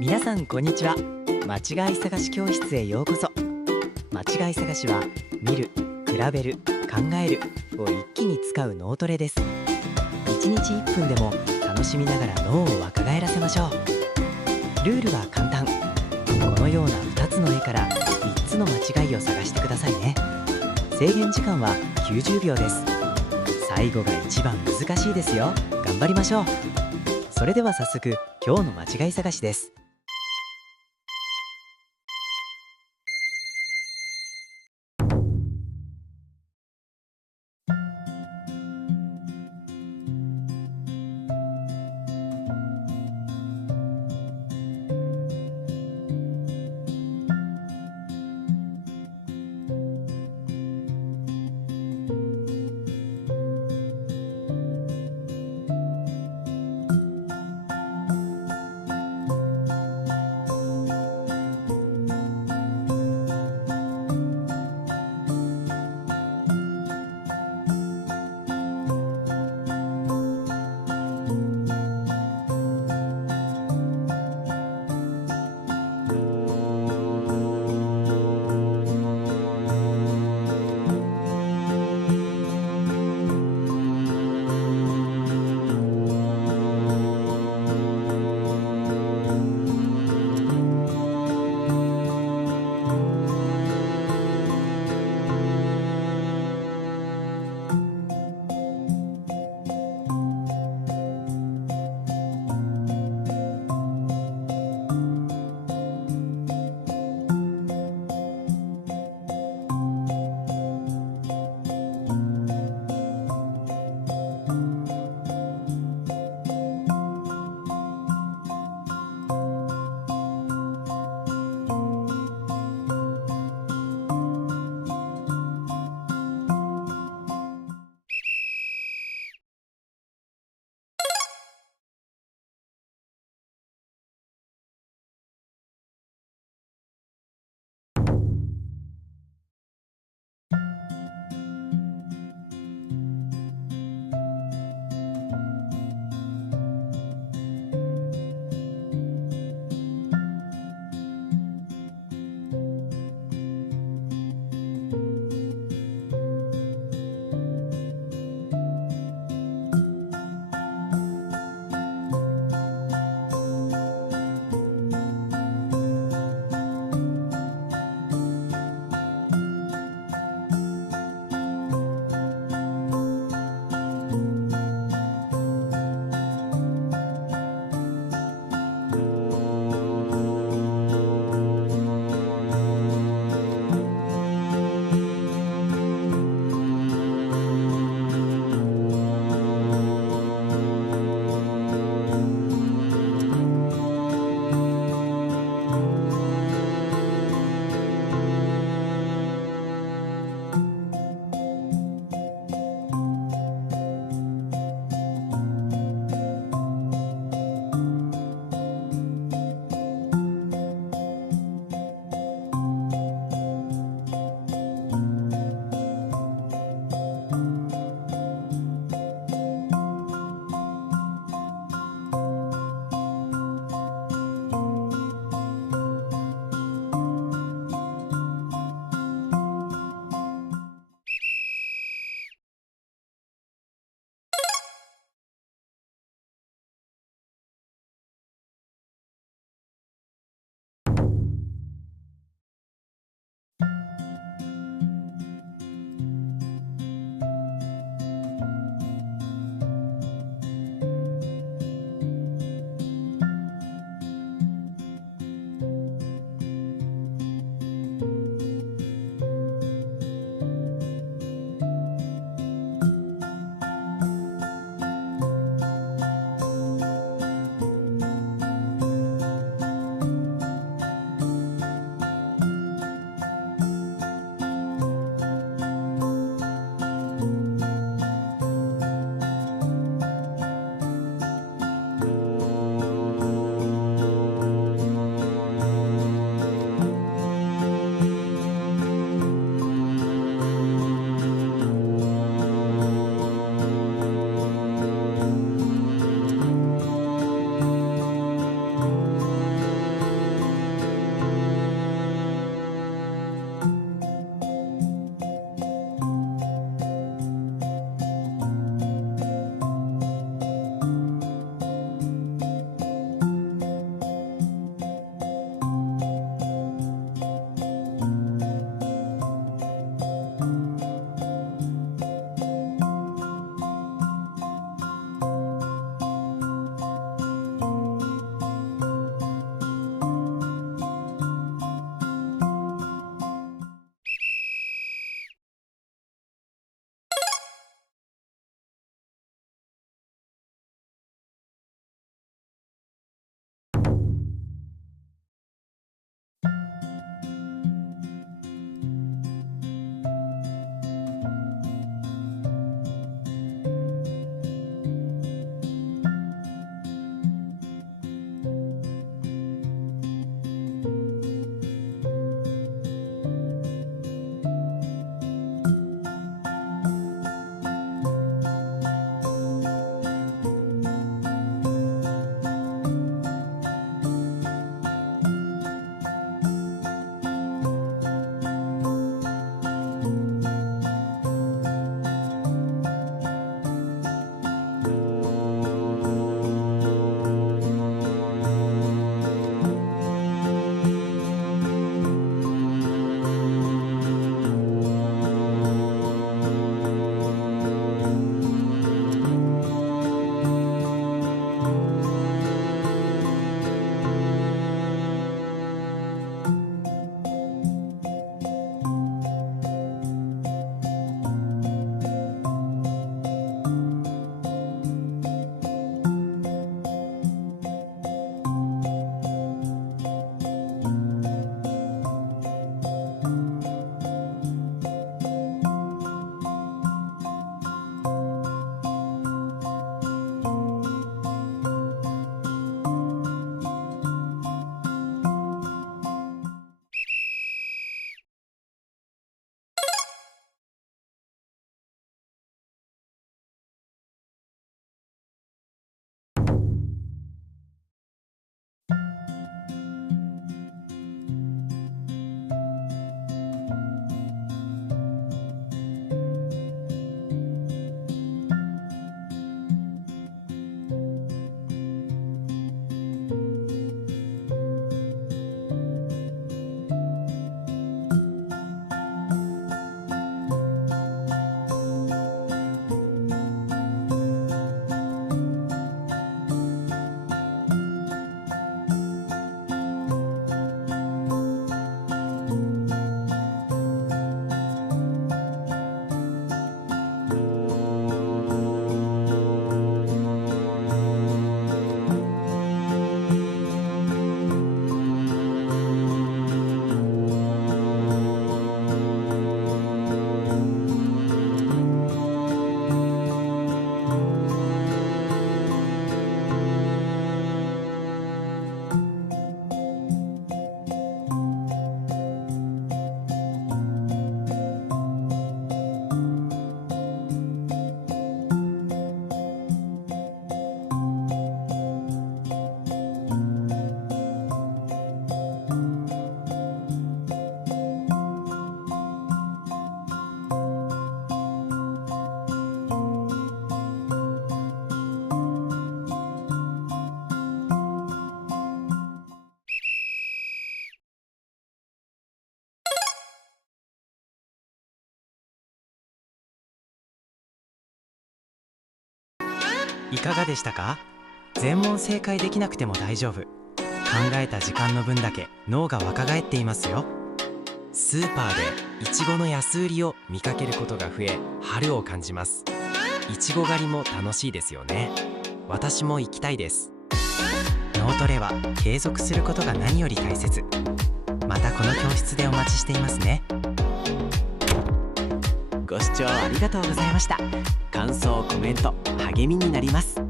皆さんこんにちは。間違い探し教室へようこそ。間違い探しは見る、比べる、考えるを一気に使う脳トレです。1日1分でも楽しみながら脳を若返らせましょう。ルールは簡単。このような2つの絵から3つの間違いを探してくださいね。制限時間は90秒です。最後が一番難しいですよ。頑張りましょう。それでは早速今日の間違い探しです。いかがでしたか？全問正解できなくても大丈夫。考えた時間の分だけ脳が若返っていますよ。スーパーでいちごの安売りを見かけることが増え、春を感じます。いちご狩りも楽しいですよね。私も行きたいです。脳トレは継続することが何より大切。またこの教室でお待ちしていますね。ご視聴ありがとうございました。感想、コメント、励みになります。